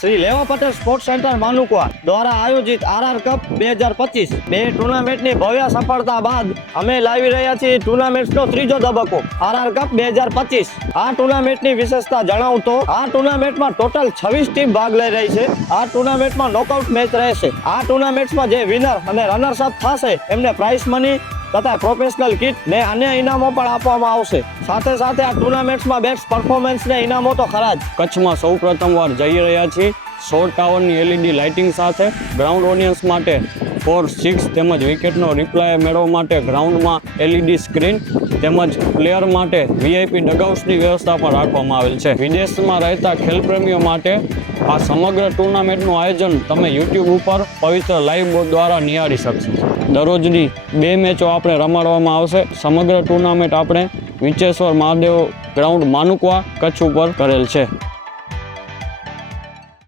શ્રી લેવા Patel sports centre માનુકવા દ્વારા આયોજિત આરઆર કપ 2025 બે ટુર્નામેન્ટની ભવ્ય સફળતા બાદ અમે લાવી રહ્યા છીએ ટુર્નામેન્ટનો ત્રીજો તબક્કો આરઆર કપ 2025. આ ટુર્નામેન્ટની વિશેષતા જણાવું તો આ ટુર્નામેન્ટમાં ટોટલ 26 ટીમ ભાગ લઈ રહી છે. આ ટુર્નામેન્ટમાં નોકઆઉટ મેચ રહેશે. આ ટુર્નામેન્ટમાં જે વિનર અને રનર્સ અપ થશે એમને પ્રાઇઝ મની તથા પ્રોફેશનલ કિટ ને અન્ય ઇનામો પણ આપવામાં આવશે. સાથે સાથે આ ટુર્નામેન્ટમાં બેસ્ટ પરફોર્મન્સ ને ઇનામો તો ખરા જ. કચ્છમાં સૌ પ્રથમવાર જઈ રહ્યા છીએ 100 ટાવરની LED લાઇટિંગ સાથે. ગ્રાઉન્ડ ઓડિયન્સ માટે 4, 6 તેમજ વિકેટનો રિપ્લાય મેળવવા માટે ગ્રાઉન્ડમાં LED સ્ક્રીન તેમજ પ્લેયર માટે VIP ડગઆઉટ્સની વ્યવસ્થા પણ રાખવામાં આવેલ છે. વિદેશમાં રહેતા ખેલપ્રેમીઓ માટે આ સમગ્ર ટુર્નામેન્ટનું આયોજન તમે YouTube ઉપર પવિત્ર લાઈવ બોર્ડ દ્વારા નિહાળી શકશો. દરરોજની 2 મેચો આપણે રમાડવામાં આવશે. સમગ્ર ટુર્નામેન્ટ આપણે વિચેશ્વર મહાદેવ ગ્રાઉન્ડ માનુકવા કચ્છ ઉપર કરેલ છે.